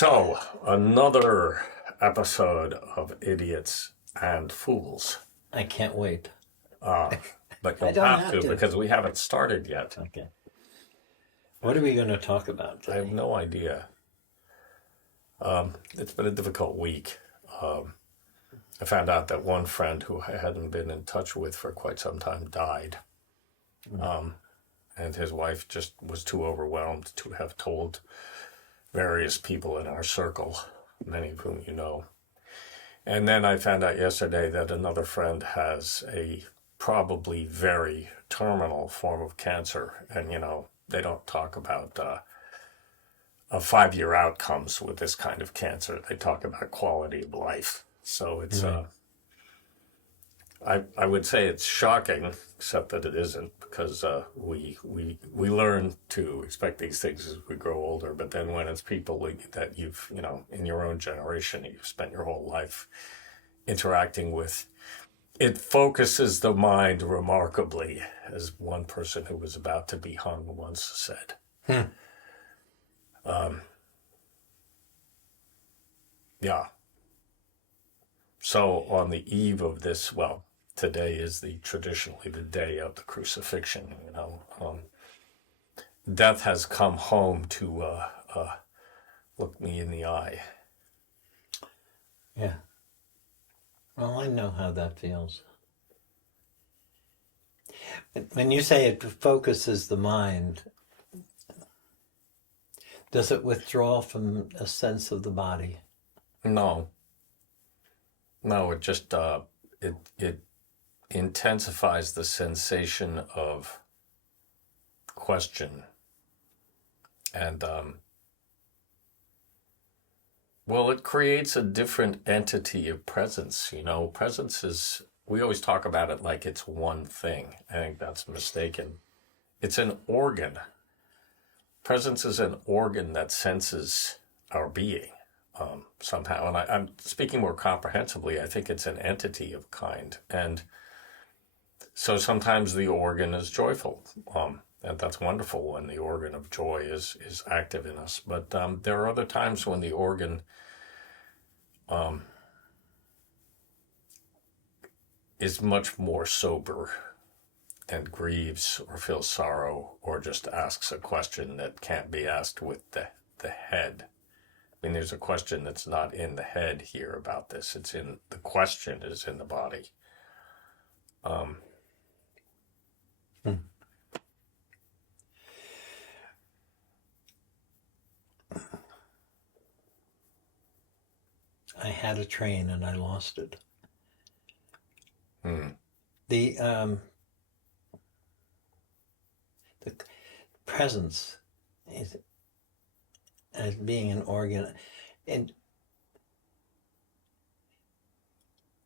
So, another episode of Idiots and Fools. I can't wait. Uh, but I you'll don't have have to to. because we haven't started yet. Okay. What are we going to talk about I have today? no idea. It's been a difficult week. I found out that one friend who I hadn't been in touch with for quite some time died. And his wife just was too overwhelmed to have told various people in our circle, many of whom you know. And then I found out yesterday that another friend has a probably very terminal form of cancer. And, they don't talk about a 5-year outcomes with this kind of cancer. They talk about quality of life. So it's, Right. I would say it's shocking, except that it isn't, because we learn to expect these things as we grow older. But then when it's people that you've, in your own generation, you've spent your whole life interacting with, it focuses the mind remarkably, as one person who was about to be hung once said. Yeah. So on the eve of this, well, today is traditionally the day of the crucifixion. Death has come home to look me in the eye. Yeah. Well, I know how that feels. When you say it focuses the mind, does it withdraw from a sense of the body? No, it just it intensifies the sensation of question and well, it creates a different entity of presence. Presence is, we always talk about it like it's one thing. I think that's mistaken. It's an organ. Presence is an organ that senses our being somehow. And I'm speaking more comprehensively. I think it's an entity of kind. And so sometimes the organ is joyful. And that's wonderful when the organ of joy is active in us. But there are other times when the organ is much more sober and grieves or feels sorrow or just asks a question that can't be asked with the head. I mean, there's a question that's not in the head here about this. The question is in the body. I had a train and I lost it. Hmm. The presence is as being an organ. And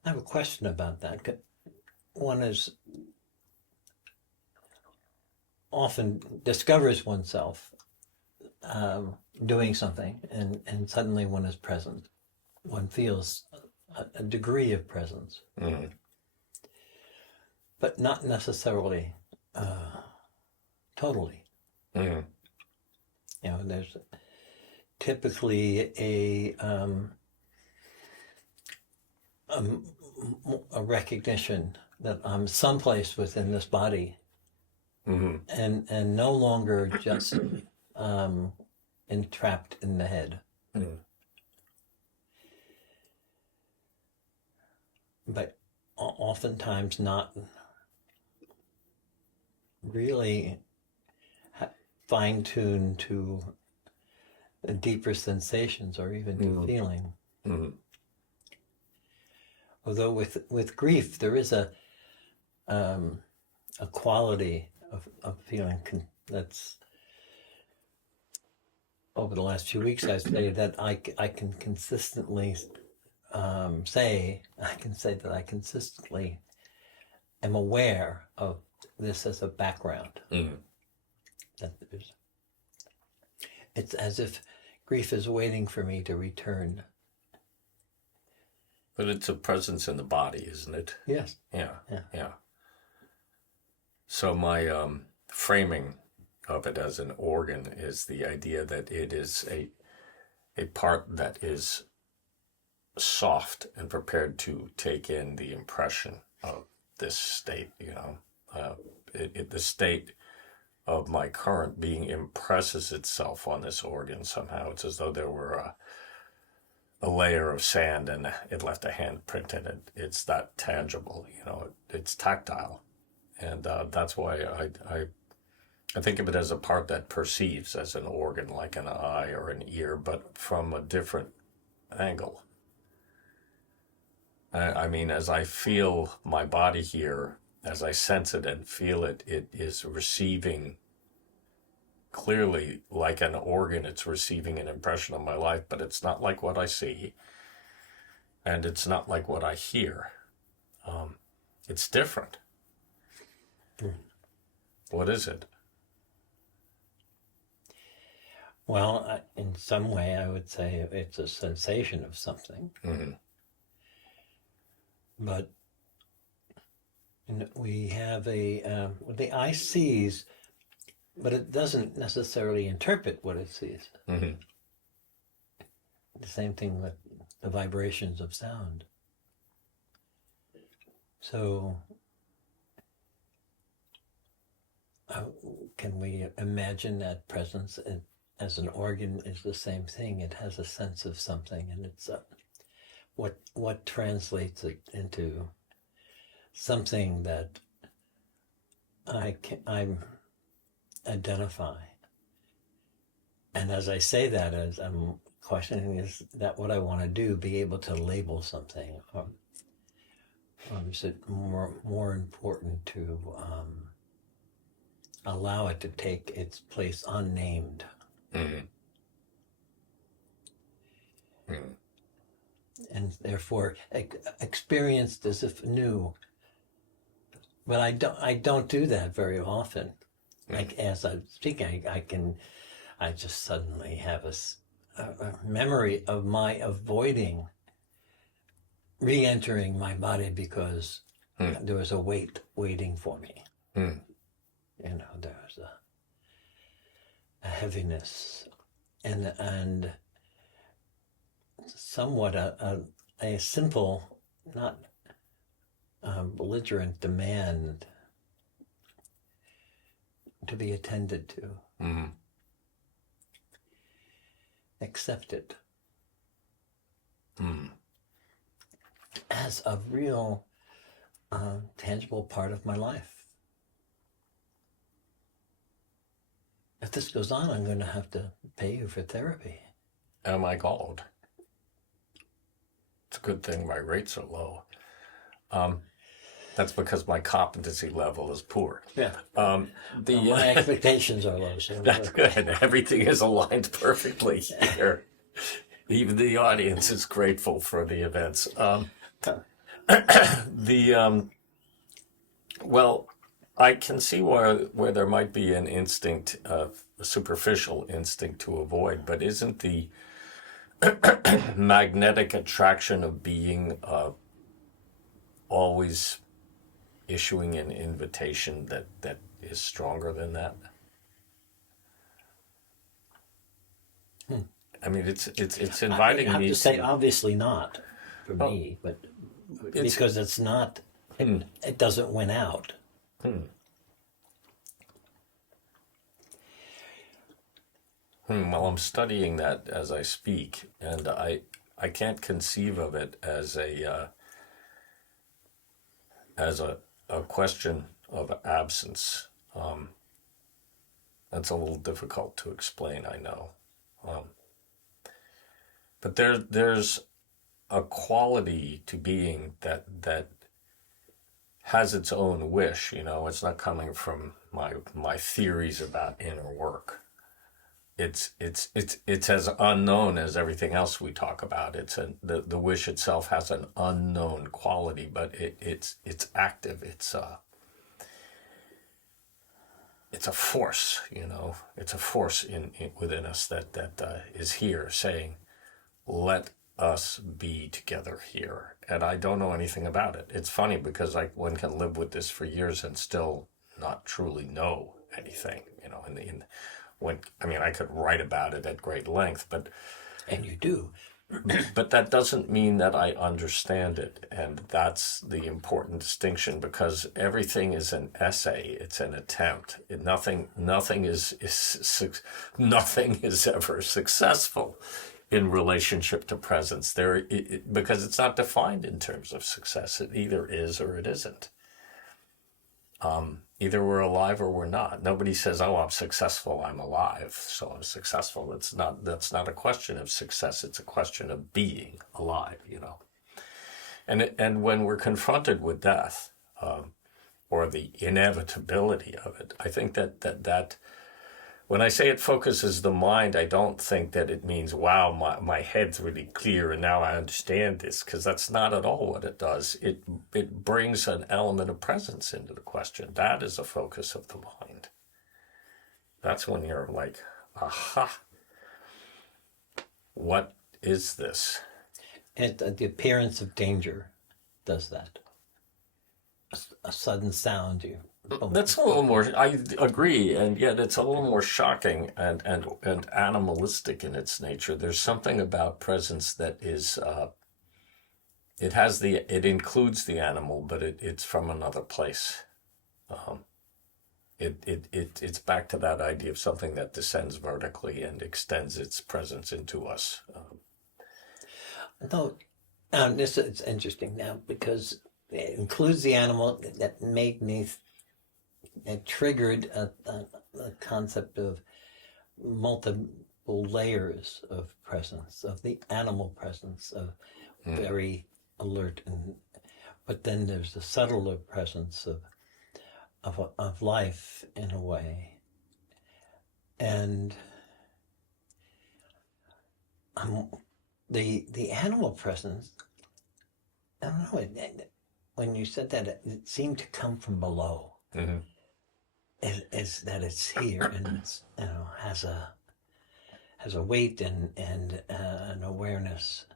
I have a question about that. One is often discovers oneself doing something, and suddenly one is present. One feels a degree of presence, Mm. but not necessarily totally. Mm. There's typically a recognition that I'm someplace within this body, Mm-hmm. and no longer just entrapped in the head. Mm. But oftentimes not really fine-tuned to the deeper sensations or even to feeling. Mm. Although with grief there is a quality of feeling that's, over the last few weeks I've stated that I can consistently say that I consistently am aware of this as a background. Mm. That it's as if grief is waiting for me to return. But it's a presence in the body, isn't it? Yes. Yeah. So my framing of it as an organ is the idea that it is a part that is soft and prepared to take in the impression of this state, the state of my current being impresses itself on this organ somehow. It's as though there were a layer of sand and it left a handprint in it. It's that tangible, it's tactile. And that's why I think of it as a part that perceives as an organ, like an eye or an ear, but from a different angle. I mean, as I feel my body here, as I sense it and feel it, it is receiving clearly like an organ. It's receiving an impression of my life, but it's not like what I see, and it's not like what I hear. It's different. What is it? Well, in some way, I would say it's a sensation of something. Mm-hmm. But we have the eye sees, but it doesn't necessarily interpret what it sees. Mm-hmm. The same thing with the vibrations of sound. So, can we imagine that presence as an organ is the same thing? It has a sense of something, and it's what translates it into something that I identify. And as I say that, as I'm questioning, is that what I want to do? Be able to label something, or is it more important to allow it to take its place unnamed? Mm-hmm. Mm-hmm. And therefore experienced as if new. But I don't do that very often. Mm-hmm. Like as I speak, I just suddenly have a memory of my avoiding re-entering my body because there was a weight waiting for me. Mm. There was a heaviness and somewhat a simple, not belligerent demand to be attended to. Mm-hmm. Accept it Mm. as a real tangible part of my life. If this goes on, I'm going to have to pay you for therapy. Oh my God. It's a good thing my rates are low. That's because my competency level is poor. Yeah. My My expectations are low. So That's good. Everything is aligned perfectly here. Even the audience is grateful for the events. Well, I can see where there might be an instinct, a superficial instinct to avoid, but isn't the magnetic attraction of being always issuing an invitation that is stronger than that? I mean, it's inviting I have me to say, obviously not for me, but because it's not, it doesn't win out. Well, I'm studying that as I speak, and I can't conceive of it as a question of absence. That's a little difficult to explain, I know. But there's a quality to being that has its own wish. It's not coming from my theories about inner work. It's as unknown as everything else we talk about. The wish itself has an unknown quality, but it's active. It's a force. It's a force within us that is here saying, let us be together here. And I don't know anything about it. It's funny because one can live with this for years and still not truly know anything. I could write about it at great length, And you do. but that doesn't mean that I understand it. And that's the important distinction, because everything is an essay. It's an attempt. Nothing is ever successful in relationship to presence because it's not defined in terms of success. It either is or it isn't. Either we're alive or we're not. Nobody says, "Oh, I'm successful, I'm alive, so I'm successful." That's not a question of success. It's a question of being alive, And when we're confronted with death, or the inevitability of it, I think that when I say it focuses the mind, I don't think that it means, wow, my head's really clear and now I understand this, because that's not at all what it does. It brings an element of presence into the question. That is a focus of the mind. That's when you're like, aha, what is this? And the appearance of danger does that. A sudden sound, That's a little more, I agree, and yet it's a little more shocking and animalistic in its nature. There's something about presence that is, it includes the animal, but it's from another place. It's back to that idea of something that descends vertically and extends its presence into us. No, this is interesting now, because it includes the animal. That made me. It triggered a concept of multiple layers of presence, of the animal presence, of very alert, but then there's the subtler presence of life in a way, and the animal presence. I don't know. When you said that, it seemed to come from below. Mm-hmm. Is that it's here and it's has a weight and an awareness,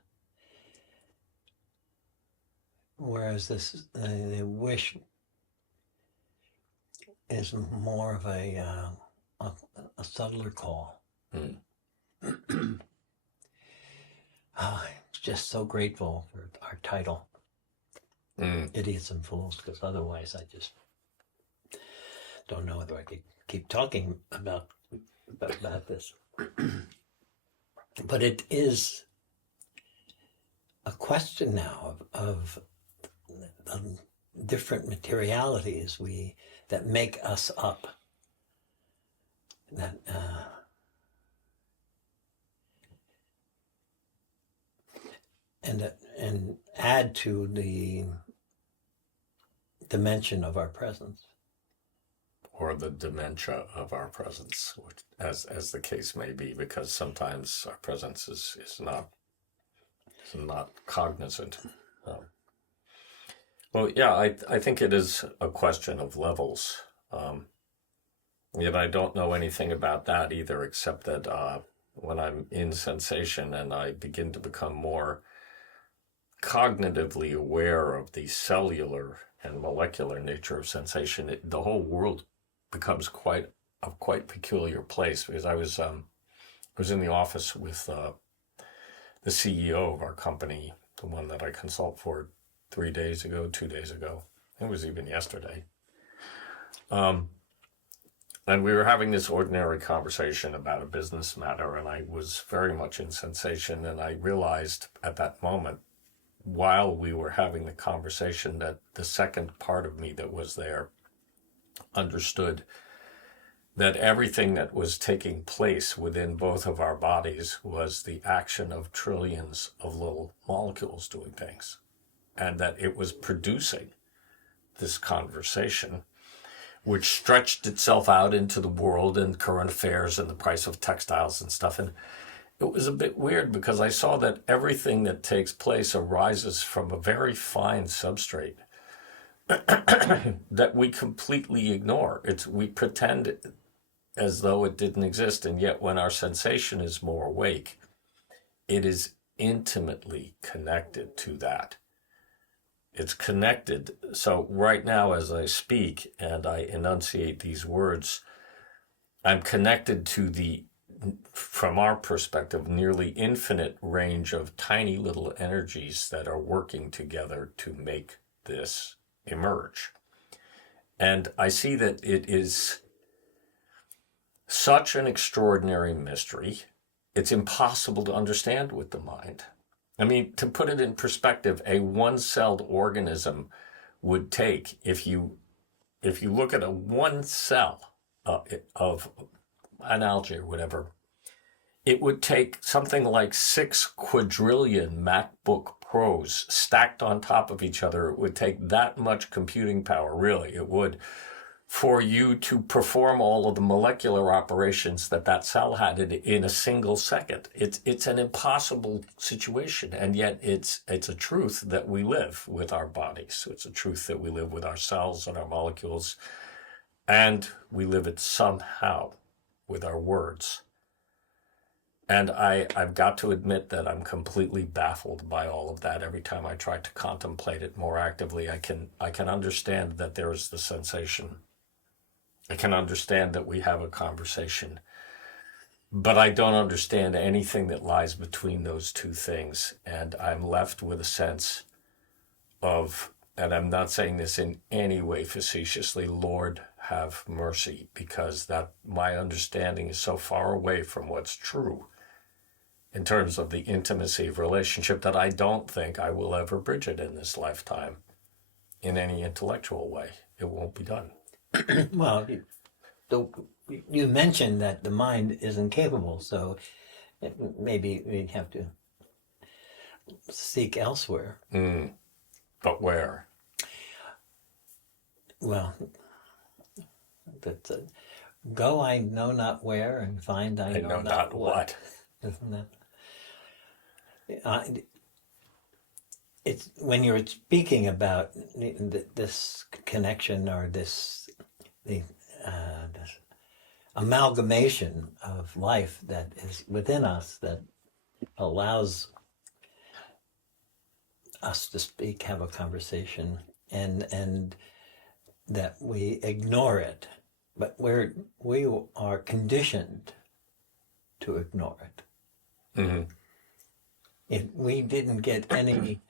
whereas the wish is more of a subtler call. I'm just so grateful for our title, Idiots and Fools, because otherwise I just don't know whether I could keep talking about this. But it is a question now of different materialities that make us up, that and add to the dimension of our presence. Or the dementia of our presence, as the case may be, because sometimes our presence is not cognizant. Well, yeah, I think it is a question of levels. Yet I don't know anything about that either, except that when I'm in sensation and I begin to become more cognitively aware of the cellular and molecular nature of sensation, the whole world becomes quite peculiar place. Because I was in the office with the CEO of our company, the one that I consult for 2 days ago. It was even yesterday. And we were having this ordinary conversation about a business matter, and I was very much in sensation, and I realized at that moment, while we were having the conversation, that the second part of me that was there understood that everything that was taking place within both of our bodies was the action of trillions of little molecules doing things, and that it was producing this conversation, which stretched itself out into the world and current affairs and the price of textiles and stuff. And it was a bit weird, because I saw that everything that takes place arises from a very fine substrate that we completely ignore. We pretend as though it didn't exist, and yet when our sensation is more awake, it is intimately connected to that. It's connected. So right now, as I speak and I enunciate these words, I'm connected to the, from our perspective, nearly infinite range of tiny little energies that are working together to make this emerge. And I see that it is such an extraordinary mystery. It's impossible to understand with the mind. I mean, to put it in perspective, a one-celled organism would take, if you look at a one cell of an algae or whatever, it would take something like 6 quadrillion MacBook Pros stacked on top of each other. It would take that much computing power, really. It would, for you to perform all of the molecular operations that that cell had in a single second. It's an impossible situation, and yet it's a truth that we live with our bodies. It's a truth that we live with our cells and our molecules, and we live it somehow with our words. And I've got to admit that I'm completely baffled by all of that. Every time I try to contemplate it more actively, I can understand that there is the sensation. I can understand that we have a conversation, but I don't understand anything that lies between those two things. And I'm left with a sense of, and I'm not saying this in any way facetiously, Lord, have mercy, because that my understanding is so far away from what's true in terms of the intimacy of relationship that I don't think I will ever bridge it in this lifetime in any intellectual way. It won't be done. Well, you mentioned that the mind is incapable, so maybe we have to seek elsewhere. But where? Well, but go I know not where, and find I know not what. Isn't that? It's when you're speaking about this connection or this amalgamation of life that is within us that allows us to speak, have a conversation, and that we ignore it, but we are conditioned to ignore it. Mm-hmm. If we didn't get any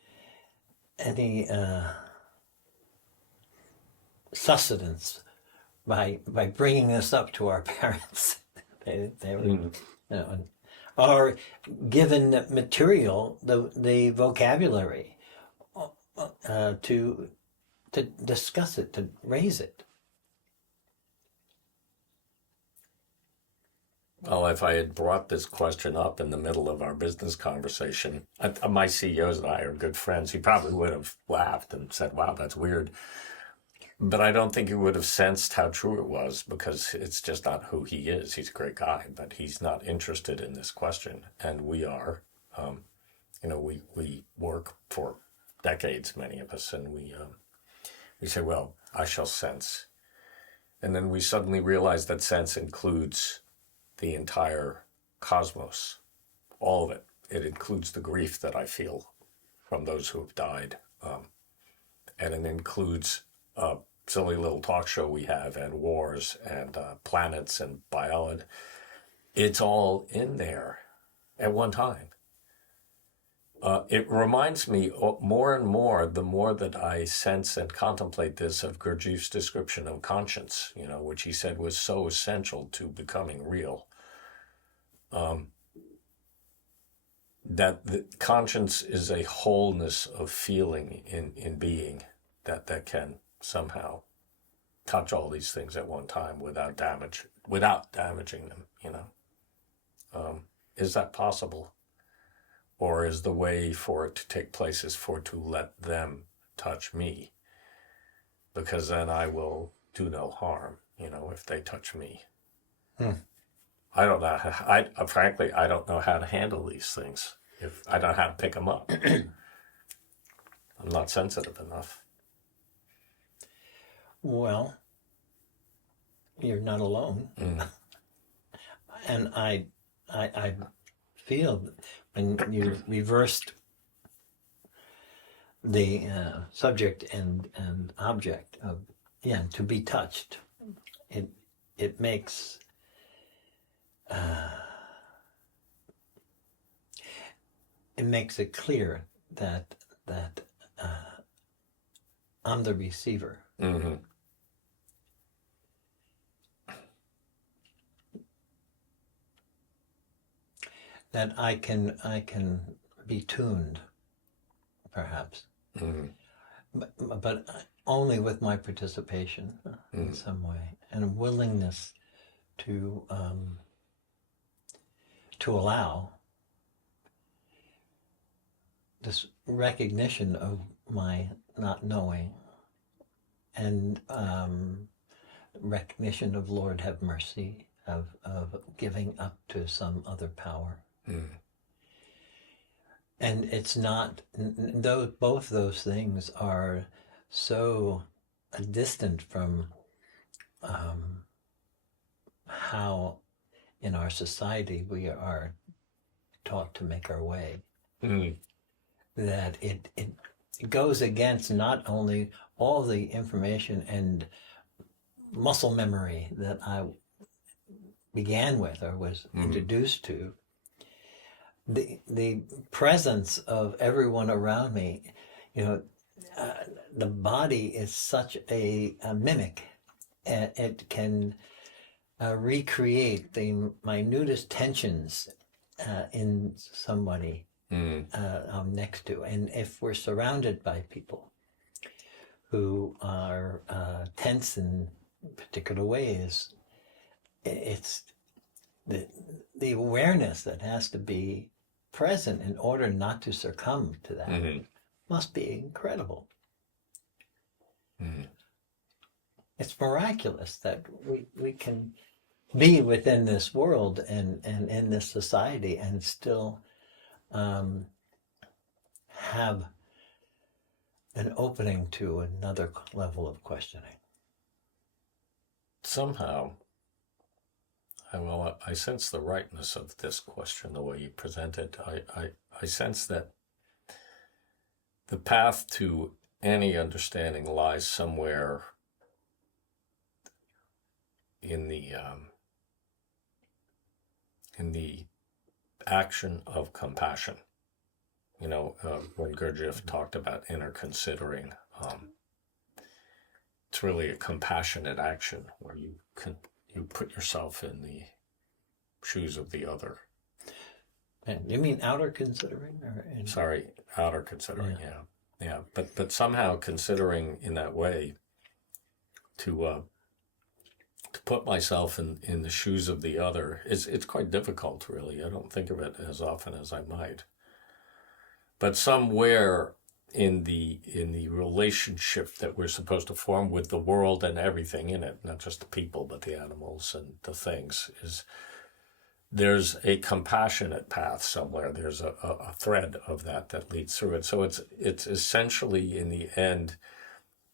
sustenance by bringing this up to our parents, they were, you know, or given material, the vocabulary to discuss it, to raise it. Well, if I had brought this question up in the middle of our business conversation, my CEOs and I are good friends. He probably would have laughed and said, wow, that's weird. But I don't think he would have sensed how true it was, because it's just not who he is. He's a great guy, but he's not interested in this question. And we are. We work for decades, many of us, and we say, well, I shall sense. And then we suddenly realize that sense includes the entire cosmos, all of it. It includes the grief that I feel from those who have died. And it includes a silly little talk show we have, and wars, and planets, and biology. It's all in there at one time. It reminds me more and more, the more that I sense and contemplate this, of Gurdjieff's description of conscience, which he said was so essential to becoming real. That the conscience is a wholeness of feeling in being that can somehow touch all these things at one time without damaging them. Is that possible? Or is the way for it to take place is to let them touch me? Because then I will do no harm, if they touch me. I don't know. Frankly, I don't know how to handle these things. If I don't know how to pick them up. I'm not sensitive enough. Well, you're not alone. And I feel when you reversed the subject and object of, to be touched, it makes it makes it clear that I'm the receiver. Mm-hmm. That I can be tuned, perhaps, Mm-hmm. but only with my participation in some way, and a willingness to allow this recognition of my not knowing, and recognition of Lord have mercy, of giving up to some other power. Mm-hmm. And it's not, those, both those things are so distant from how in our society we are taught to make our way, Mm-hmm. that it goes against not only all the information and muscle memory that I began with or was introduced to, the presence of everyone around me, the body is such a mimic. It can recreate the minutest tensions in somebody I'm next to. And if we're surrounded by people who are tense in particular ways, it's the awareness that has to be present in order not to succumb to that must be incredible. It's miraculous that we can be within this world and in this society and still have an opening to another level of questioning. Somehow, I sense the rightness of this question, the way you present it. I sense that the path to any understanding lies somewhere in the action of compassion. When Gurdjieff talked about inner considering, it's really a compassionate action where you put yourself in the shoes of the other. And you mean outer considering, or Sorry, outer considering. Yeah. But somehow considering in that way to put myself in the shoes of the other, it's quite difficult, really. I don't think of it as often as I might. But somewhere in the relationship that we're supposed to form with the world and everything in it, not just the people, but the animals and the things, there's a compassionate path somewhere. There's a thread of that leads through it. So it's essentially, in the end,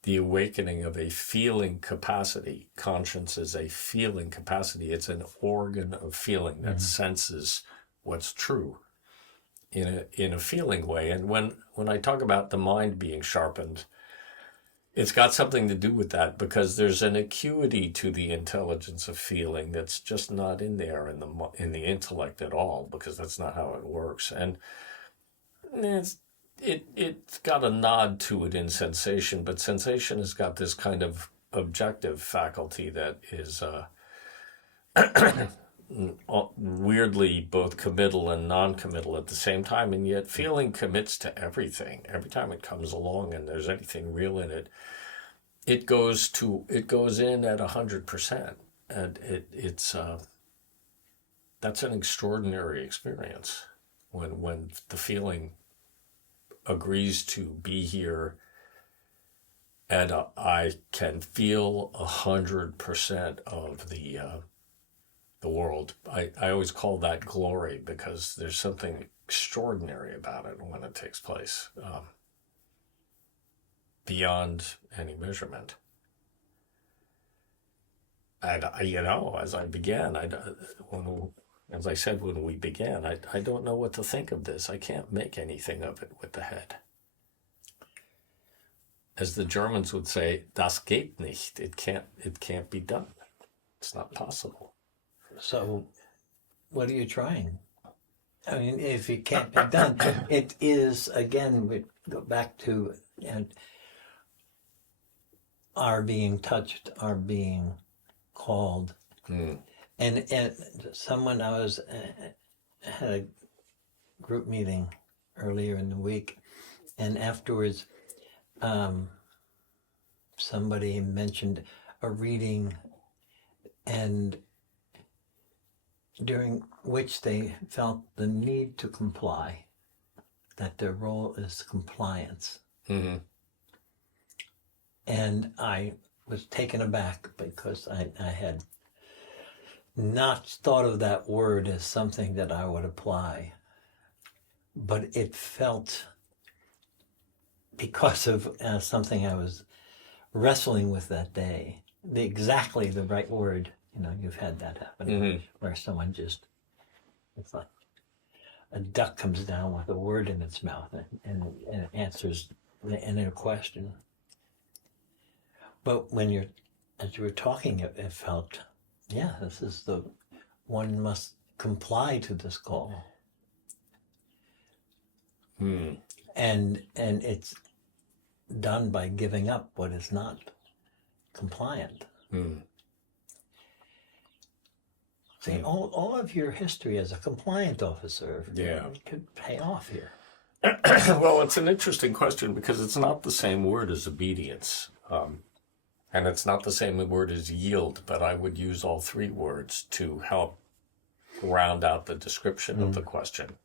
the awakening of a feeling capacity. Conscience is a feeling capacity. It's an organ of feeling that senses what's true in a feeling way. And when I talk about the mind being sharpened, it's got something to do with that, because there's an acuity to the intelligence of feeling that's just not in there in the intellect at all, because that's not how it works. And it's got a nod to it in sensation, but sensation has got this kind of objective faculty that is weirdly both committal and non-committal at the same time, and yet feeling commits to everything. Every time it comes along and there's anything real in it, it goes in at 100%, and it's that's an extraordinary experience when the feeling agrees to be here, and I can feel 100% of the world. I always call that glory, because there's something extraordinary about it when it takes place, beyond any measurement. And as I began, as I said when we began, I don't know what to think of this. I can't make anything of it with the head. As the Germans would say, das geht nicht. It can't be done. It's not possible. So what are you trying? I mean, if it can't be done, it is, again, we go back to our being touched, our being called. Mm. And someone, I was, had a group meeting earlier in the week, and afterwards, somebody mentioned a reading and during which they felt the need to comply, that their role is compliance. Mm-hmm. And I was taken aback because I had not thought of that word as something that I would apply. But it felt, because of something I was wrestling with that day, exactly the right word. You know, you've had that happen, Mm-hmm. where someone just, it's like a duck comes down with a word in its mouth and it answers the inner question. But as you were talking, it felt, yeah, this is one must comply to this call. Mm. And it's done by giving up what is not compliant. Mm. See, all of your history as a compliant officer could pay off here. Well, it's an interesting question because it's not the same word as obedience. And it's not the same word as yield, but I would use all three words to help round out the description of the question.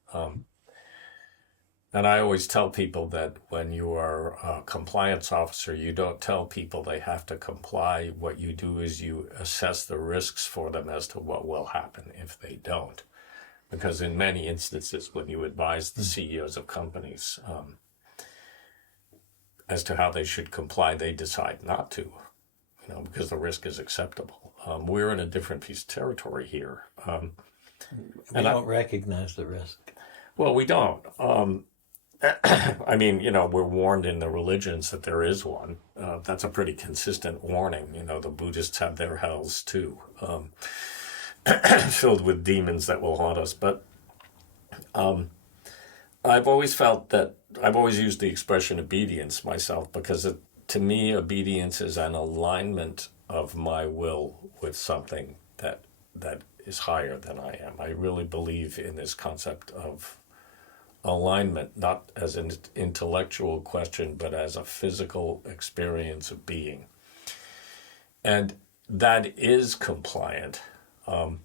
And I always tell people that when you are a compliance officer, you don't tell people they have to comply. What you do is you assess the risks for them as to what will happen if they don't. Because in many instances, when you advise the CEOs of companies as to how they should comply, they decide not to, because the risk is acceptable. We're in a different piece of territory here. We don't recognize the risk. Well, we don't. I mean, we're warned in the religions that there is one. That's a pretty consistent warning. The Buddhists have their hells too, filled with demons that will haunt us. But I've always felt that I've always used the expression obedience myself because to me, obedience is an alignment of my will with something that is higher than I am. I really believe in this concept of alignment, not as an intellectual question, but as a physical experience of being. And that is compliant. But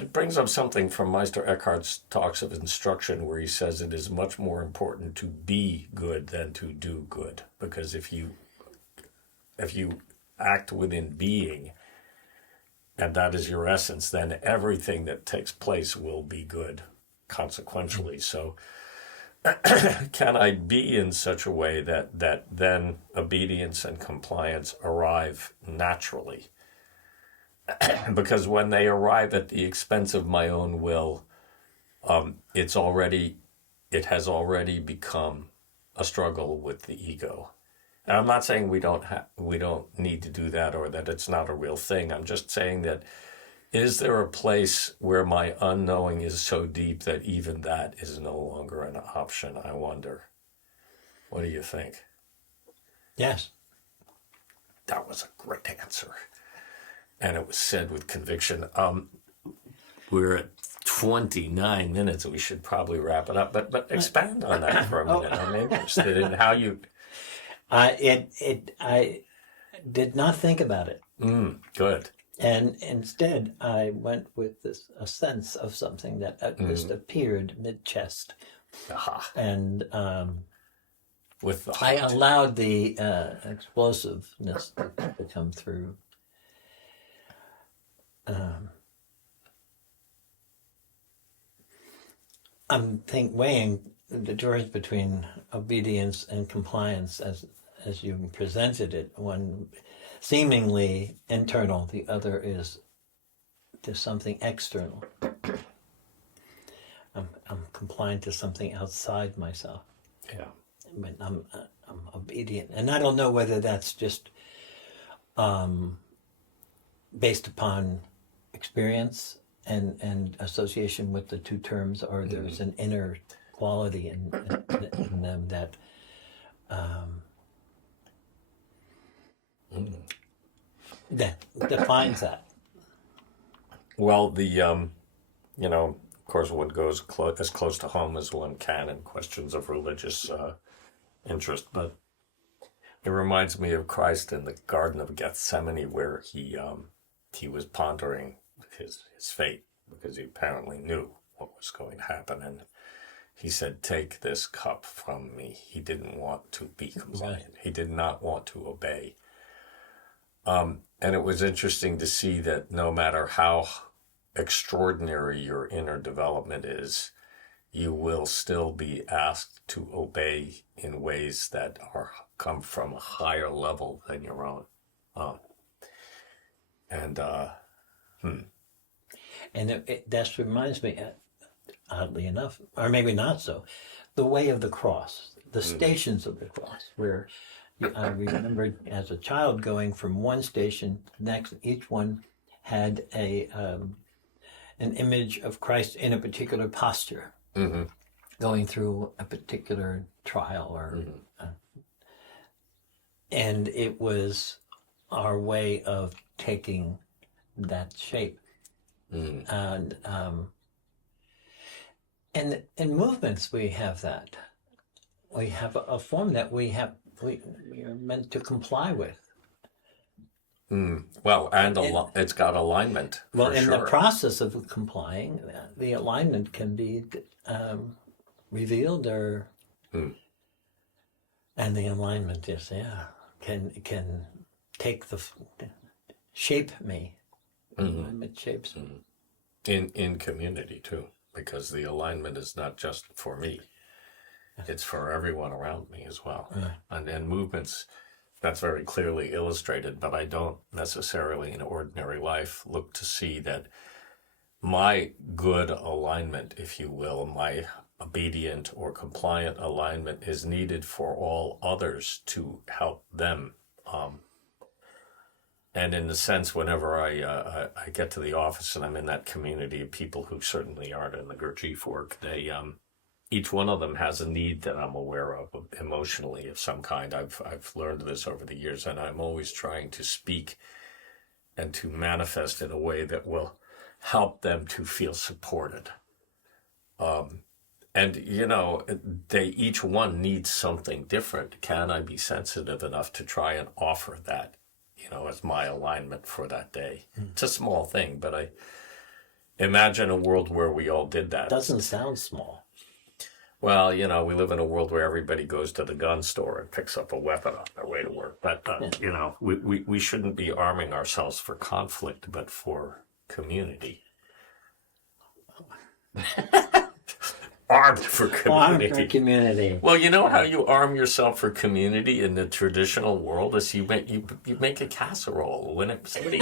it brings up something from Meister Eckhart's talks of instruction, where he says it is much more important to be good than to do good. Because if you act within being, and that is your essence, then everything that takes place will be good, consequentially. So can I be in such a way that then obedience and compliance arrive naturally? Because when they arrive at the expense of my own will, it has already become a struggle with the ego. And I'm not saying we don't need to do that or that it's not a real thing. I'm just saying that, is there a place where my unknowing is so deep that even that is no longer an option? I wonder. What do you think? Yes. That was a great answer. And it was said with conviction. We're at 29 minutes, and we should probably wrap it up. But expand on that for a minute. I'm interested in how you... I did not think about it. Good. And instead, I went with a sense of something that just appeared mid-chest. Aha. And With the I allowed the explosiveness to come through. I'm weighing the difference between obedience and compliance as you presented it. One seemingly internal, the other is to something external. I'm compliant to something outside myself. Yeah. But I'm obedient, and I don't know whether that's just based upon experience and association with the two terms, or there's an inner quality in them that that defines that. Well, of course, one goes as close to home as one can in questions of religious interest, but it reminds me of Christ in the Garden of Gethsemane, where he was pondering his fate because he apparently knew what was going to happen, and he said, "Take this cup from me." He didn't want to be compliant. He did not want to obey. And it was interesting to see that no matter how extraordinary your inner development is, you will still be asked to obey in ways that come from a higher level than your own. And that reminds me, oddly enough, or maybe not so, the way of the cross, the stations of the cross, where I remember as a child going from one station to the next. Each one had an image of Christ in a particular posture, going through a particular trial, or and it was our way of taking that shape. And in movements we have that. We have a form that we are meant to comply with. Well, and it's got alignment. Well, for in sure. the process of complying, the alignment can be revealed, or and the alignment is can take shape me. Alignment shapes me. In community too, because the alignment is not just for me; it's for everyone around me as well. And movements, that's very clearly illustrated. But I don't necessarily, in ordinary life, look to see that my good alignment, if you will, my obedient or compliant alignment, is needed for all others to help them. And in the sense, whenever I get to the office and I'm in that community of people who certainly aren't in the Gurdjieff work, they each one of them has a need that I'm aware of emotionally of some kind. I've learned this over the years, and I'm always trying to speak and to manifest in a way that will help them to feel supported. And they each one needs something different. Can I be sensitive enough to try and offer that? As my alignment for that day. It's a small thing, but I imagine a world where we all did that. Doesn't sound small. Well, we live in a world where everybody goes to the gun store and picks up a weapon on their way to work. But, we shouldn't be arming ourselves for conflict, but for community. Armed for community. Armed for community. Well, you know how you arm yourself for community in the traditional world is you make a casserole when somebody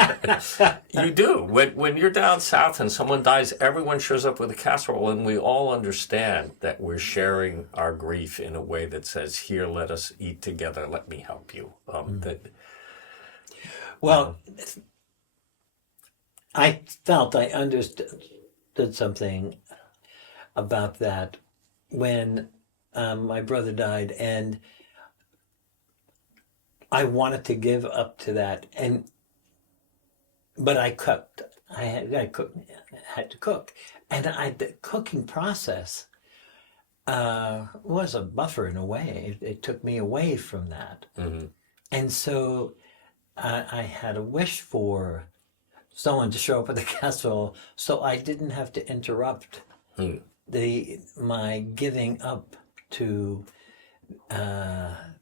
you do when you're down south and someone dies, everyone shows up with a casserole, and we all understand that we're sharing our grief in a way that says, "Here, let us eat together. Let me help you." I felt I understood something about that when my brother died, and I wanted to give up to that, but I cooked. I had to cook, and the cooking process was a buffer in a way. It took me away from that, and so I had a wish for someone to show up with a casserole, so I didn't have to interrupt my giving up to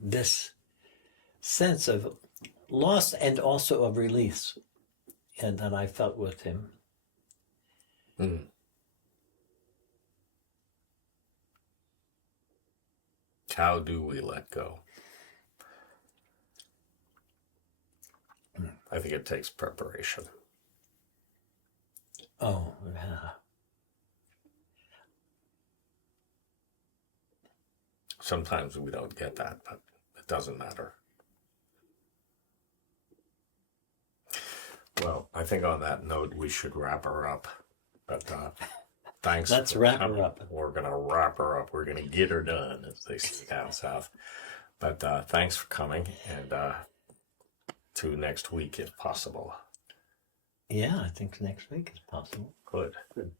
this sense of loss and also of release, and that I felt with him. How do we let go? I think it takes preparation. Oh, yeah. Sometimes we don't get that, but it doesn't matter. Well, I think on that note, we should wrap her up. But thanks. Let's for wrap her coming. up. We're going to wrap her up. We're going to get her done, as they say down south. But thanks for coming, and to next week if possible. Yeah, I think next week is possible. Good. Good.